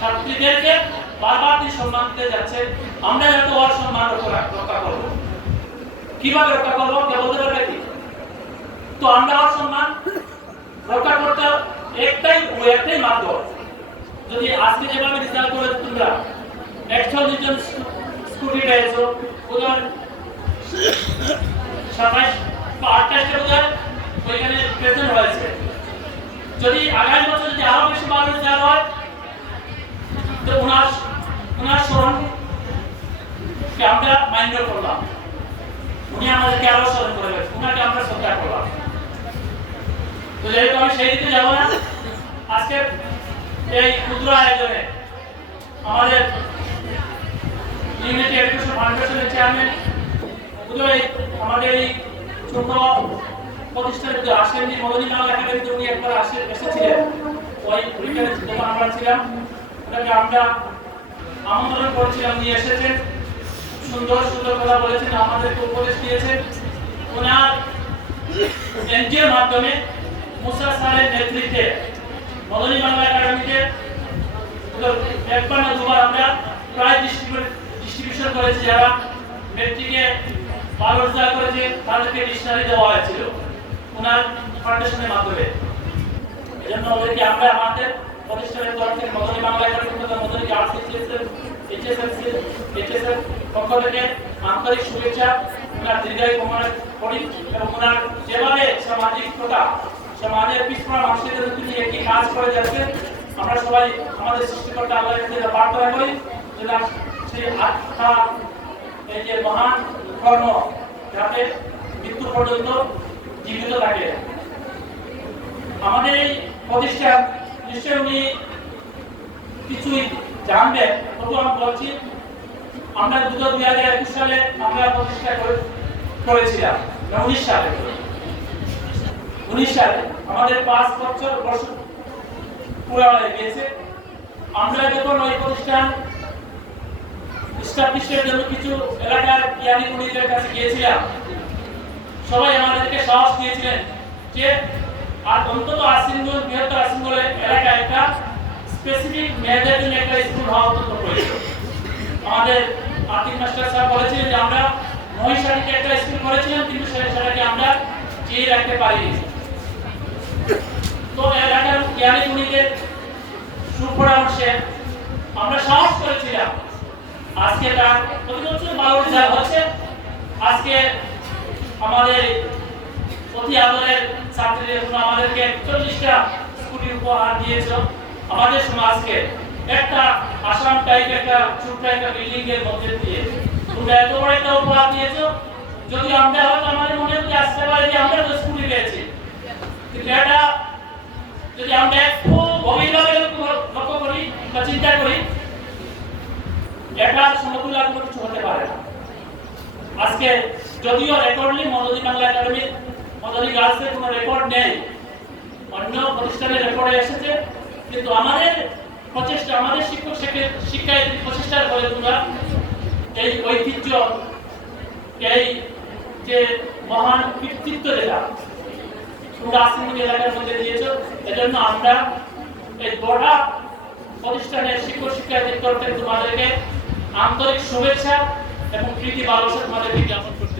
ছাত্রীদেরকে বারবার তিনি সম্মান দিতে যাচ্ছে। আমরা যাতে ওর সম্মান রক্ষা করব, কিভাবে রক্ষা করবো কে বলতে পারবে কি? তো আমরা ওর সম্মান রক্ষা করতে একটাই মাধ্যম, যদি আজকে যেভাবে রেজাল্ট করে তোমরা 41 জন স্কুটি পেয়েছো, ওদের 27 বা 28টা বোধহয় ওইখানে প্রেজেন্ট হয়েছে। যদি আগামী বছর যদি আরো বেশি ভালো রেজাল্ট হয়, তো ওনার স্মরণকে আমরা মাইন্ড করলাম, উনি আমাদেরকে আরো স্মরণ করবেন, ওনাকে আমরা শ্রদ্ধা করলাম। তো যেহেতু আমি সেই দিকে যাবো না, আজকে এই ক্ষুদ্র আয়োজনে আমাদের ইউনিটি এডুকেশন ফাউন্ডেশনের চেয়ারম্যান আমাদের এই ছোট প্রতিষ্ঠানের যে আসেননি মদনী বাংলা একাডেমিতে উনি একবার এসেছিলেন, ওই পরীক্ষার যখন আমরা ছিলাম ওটাকে আমরা আমন্ত্রণ করেছিলাম, নিয়ে এসেছেন, সুন্দর সুন্দর কথা বলেছেন, আমাদেরকে উপদেশ দিয়েছেন। ওনার এনজিওর মাধ্যমে মুসা স্যারের নেতৃত্বে মদনী বাংলা একাডেমিতে একবার না দুবার আমরা প্রায় ডিস্ট্রিবিউশন করেছি। যারা মেট্রিকে ভালো রেজাল্ট করেছে তাদেরকে ডিকশনারি দেওয়া হয়েছিল ওনার ফাউন্ডেশনের মাধ্যমে। এজন্য ওদেরকে আমরা আমাদের প্রতিষ্ঠানের তরফ থেকে মদনী বাংলা একাডেমি মদনী আর্টস এইচএসএল পক্ষ থেকে আন্তরিক শুভেচ্ছা, ওনার দীর্ঘায়ু কামনা করি। এবং ওনার যেভাবে সামাজিকতা সমাজের পিছপড়া মানুষের জন্য একটি কাজ করে যাচ্ছে, আমরা সবাই আমাদের সৃষ্টিকর্তা আল্লাহর কাছে প্রার্থনা করি যে সেই আত্মা এই যে মহান কর্ম যাতে মৃত্যু পর্যন্ত জীবিত থাকে। আমাদের এই প্রতিষ্ঠান নিশ্চয়ই উনি কিছুই জানবেন, তবু আমি বলছি, আমরা 2021 সালে আমরা প্রতিষ্ঠা করেছিলাম, 19 সালে আমাদের 5 বছর পুরা হয়ে গেছে। আমরা যখন ওই প্রতিষ্ঠান স্টাবলিশের জন্য কিছু এলাকার জ্ঞানী গুণীদের কাছে গিয়েছিলাম, সবাই আমাদেরকে সাহস দিয়েছিলেন যে আর অন্তত আসিনগঞ্জ বৃহত্তর আসিনগঞ্জ এলাকায় একটা স্পেসিফিক মেয়েদের জন্য একটা স্কুল হওয়া অত্যন্ত প্রয়োজন। আমাদের আর্থিক মাস্টার স্যার বলেছিলেন যে আমরা মহিষাটিতে একটা স্কুল করেছিলাম, কিন্তু সেটাকে আমরা চেয়ে রাখতে পারিনি। তো এলাকার জ্ঞানী গুণীদের সুপরামর্শে আমরা সাহস করেছিলাম। আজকে তার প্রতি ভালো রেজাল্ট হচ্ছে। আজকে আমাদের অতি আদরের ছাত্রীরা আমাদেরকে 40টা স্কুটি উপহার দিয়েছে। আমাদের সমাজকে একটা আসাম টাইপ একটা ছোট্ট একটা বিল্ডিং এর মধ্যে দিয়ে তোমরা এত বড় একটা উপহার দিয়েছো। যদি আমরা হয়তো আমাদের মনে হতে আসতে পারে যে আমরা তো স্কুটি পেয়েছি, কিন্তু এটা যদি আমরা একটু গভীরভাবে লক্ষ্য করি বা চিন্তা করি, এটার সমতুল্য আর কিছু হতে পারে না। আজকে যদিও রেকর্ডলি মদনী বাংলা একাডেমি মদনী গার্লসের কোনো রেকর্ড নেই, অন্য প্রতিষ্ঠানের রেকর্ডে এসেছে, কিন্তু আমাদের প্রচেষ্টা, আমাদের শিক্ষার্থী প্রচেষ্টার ফলে তোমরা এই ঐতিহ্য, এই যে মহান কৃতিত্ব যেটা তোমরা আসিনগঞ্জ এলাকার মধ্যে দিয়েছো, এজন্য আমরা এই গোটা প্রতিষ্ঠানের শিক্ষার্থীর তরফ থেকে তোমাদেরকে আন্তরিক শুভেচ্ছা এবং প্রীতি ভালোবাসা তোমাদেরকে জ্ঞাপন করছি।